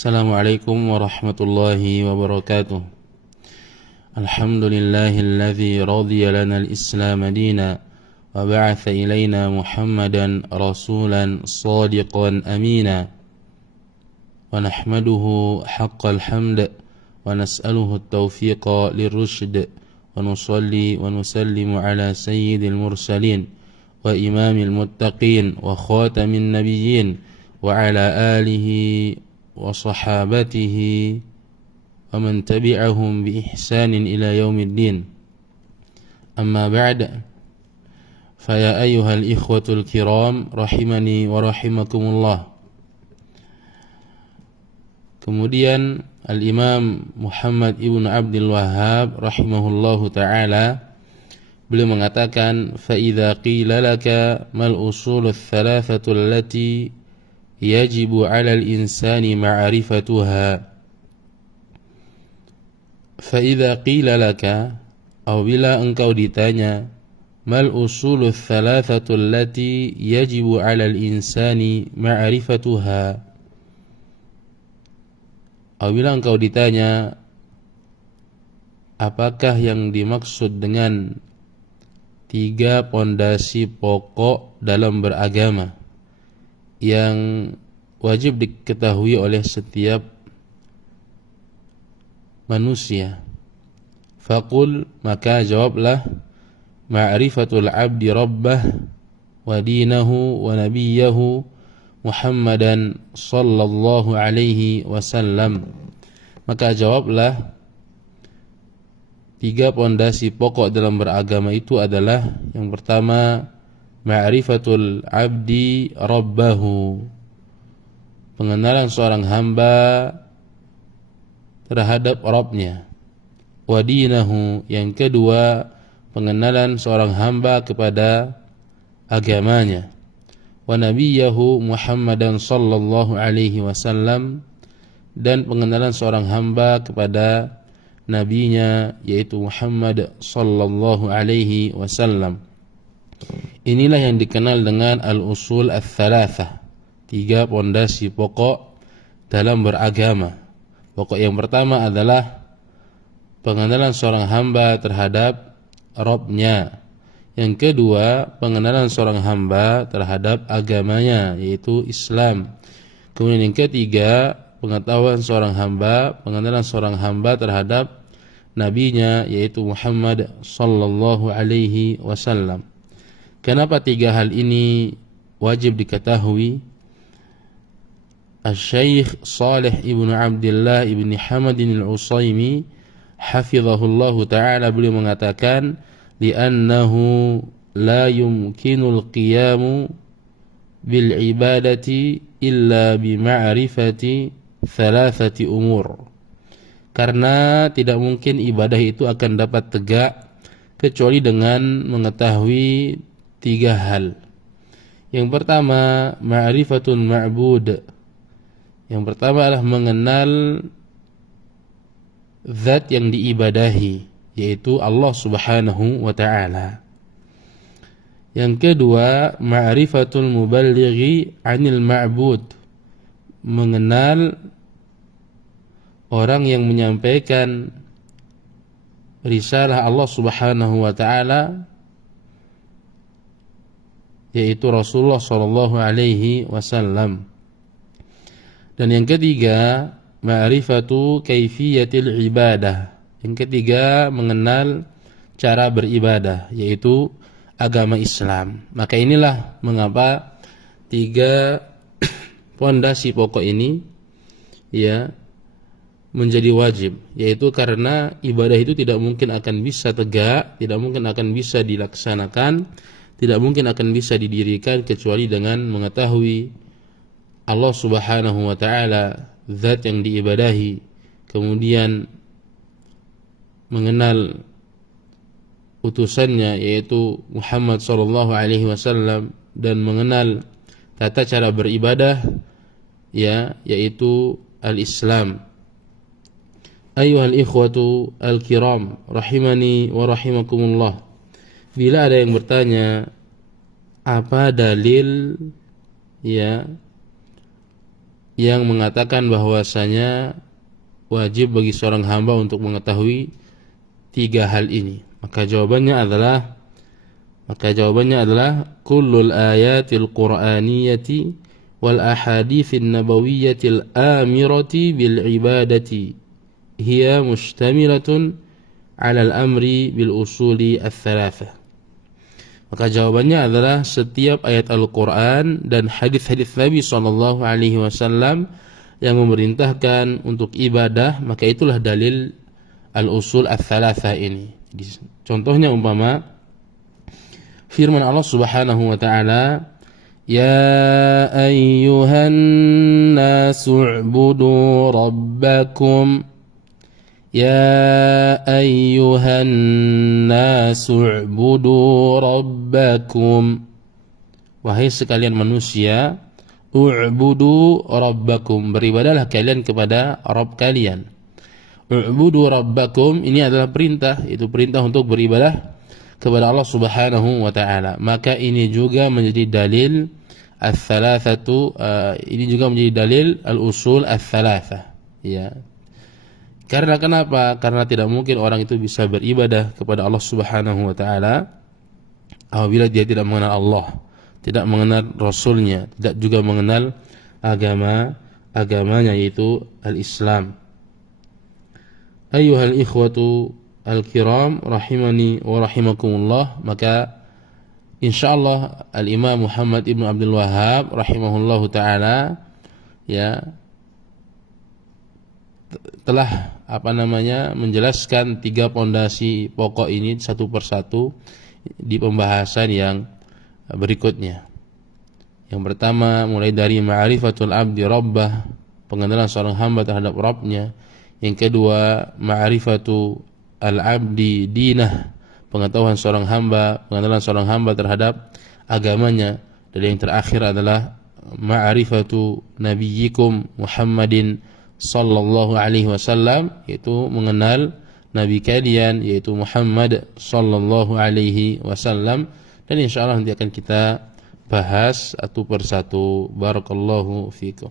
Assalamualaikum warahmatullahi wabarakatuh. Alhamdulillahilladzi radiya lana al-islam dina wa ba'atha ilayna Muhammadan rasulan sadiqan amina wa nahmaduhu haqqal hamd wa nas'aluhu at-tawfiqa lirrushd wa nusalli wa nusallimu ala sayyidil mursalin wa imamil muttaqin wa khatamin nabiyyin wa ala alihi wa sahabatihi wa man tabi'ahum bi ihsanin ila yaumiddin. Amma ba'd, fa ya ayyuhal ikhwatul kiram rahimani wa rahimakumullah. Kemudian Al-Imam Muhammad ibn Abdul Wahhab rahimahullahu ta'ala beliau mengatakan, fa idza qila laka mal usulul thalathatu allati yajibu 'ala al-insani ma'rifatuha. Fa idza qila laka, apabila engkau ditanya, mal usulul thalathatu allati yajibu 'ala al-insani ma'rifatuha. Apabila engkau ditanya apakah yang dimaksud dengan 3 pondasi pokok dalam beragama yang wajib diketahui oleh setiap manusia, faqul, maka jawablah, ma'rifatul abdi rabbah wa dinahu wa nabiyahu Muhammadan sallallahu alaihi wasallam. Maka jawablah, 3 pondasi pokok dalam beragama itu adalah, yang pertama, ma'rifatul abdi rabbahu, pengenalan seorang hamba terhadap Rabbnya. Wa dinahu, yang kedua, pengenalan seorang hamba kepada agamanya. Wa nabiyahu Muhammadan sallallahu alaihi wasallam, dan pengenalan seorang hamba kepada nabinya, yaitu Muhammad sallallahu alaihi wasallam. Inilah yang dikenal dengan al-usul ats-tsalatsah, 3 pondasi pokok dalam beragama. Pokok yang pertama adalah pengenalan seorang hamba terhadap Rabbnya. Yang kedua, pengenalan seorang hamba terhadap agamanya, yaitu Islam. Kemudian yang ketiga, pengetahuan seorang hamba, pengenalan seorang hamba terhadap nabinya, yaitu Muhammad sallallahu alaihi wasallam. Kenapa 3 hal ini wajib diketahui? Asy-Syaikh Shalih ibn Abdullah ibn Hamadin al-Utsaimin hafizahullahu ta'ala beliau mengatakan, li'annahu la yumkinul qiyamu bil ibadati illa bi ma'rifati thalathati umur. Karena tidak mungkin ibadah itu akan dapat tegak kecuali dengan mengetahui 3 hal. Yang pertama, ma'rifatul ma'bud. Yang pertama adalah mengenal zat yang diibadahi, yaitu Allah subhanahu wa ta'ala. Yang kedua, ma'rifatul muballighi 'anil ma'bud, mengenal orang yang menyampaikan risalah Allah subhanahu wa ta'ala, yaitu Rasulullah sallallahu alaihi wasallam. Dan yang ketiga, ma'rifatu kaifiyatil ibadah. Yang ketiga, mengenal cara beribadah, yaitu agama Islam. Maka inilah mengapa 3 pondasi pokok ini menjadi wajib, yaitu karena ibadah itu tidak mungkin akan bisa tegak, tidak mungkin akan bisa dilaksanakan, tidak mungkin akan bisa didirikan kecuali dengan mengetahui Allah subhanahu wa ta'ala, zat yang diibadahi, kemudian mengenal utusannya, yaitu Muhammad sallallahu alaihi wasallam, dan mengenal tata cara beribadah, yaitu al-Islam. Ayyuhal ikhwatu al-kiram rahimani wa rahimakumullah. Bila ada yang bertanya, apa dalil yang mengatakan bahwasanya wajib bagi seorang hamba untuk mengetahui 3 hal ini? Maka jawabannya adalah kullul ayatil qur'aniyati wal ahaditsin nabawiyyatil amirati bil ibadati hiya mustamilatun 'ala al-amri bil usuli ats-tsalatsah. Maka jawabannya adalah setiap ayat Al-Qur'an dan hadis-hadis Nabi sallallahu alaihi wasallam yang memerintahkan untuk ibadah, maka itulah dalil al-usul ats-tsalatsah ini. Jadi, contohnya umpama firman Allah Subhanahu wa taala, "Ya ayyuhan nasu u'budu rabbakum." Ya ayyuhan nasu u'budu rabbakum. Wahai sekalian manusia, u'budu rabbakum, beribadahlah kalian kepada Rabb kalian. U'budu rabbakum ini adalah perintah, itu perintah untuk beribadah kepada Allah Subhanahu wa taala. Maka ini juga menjadi dalil ats-tsalatsatu, ini juga menjadi dalil al-usul ats-tsalatsah. Ya. Karena kenapa? Karena tidak mungkin orang itu bisa beribadah kepada Allah Subhanahu wa taala apabila dia tidak mengenal Allah, tidak mengenal Rasulnya, tidak juga mengenal agamanya, yaitu al-Islam. Ayyuhal ikhwatu al-kiram rahimani wa rahimakumullah. Maka insyaallah al-Imam Muhammad ibn Abdul Wahhab rahimahullahu taala telah menjelaskan 3 pondasi pokok ini satu persatu di pembahasan yang berikutnya. Yang pertama mulai dari ma'rifatul abdi rabbah, pengenalan seorang hamba terhadap Rabbnya. Yang kedua ma'rifatu al-abdi dinah, pengenalan seorang hamba terhadap agamanya. Dan yang terakhir adalah ma'rifatu nabiyyikum Muhammadin sallallahu alaihi wasallam, yaitu mengenal nabi kalian yaitu Muhammad sallallahu alaihi wasallam. Dan insyaallah nanti akan kita bahas satu persatu. Barakallahu fikum.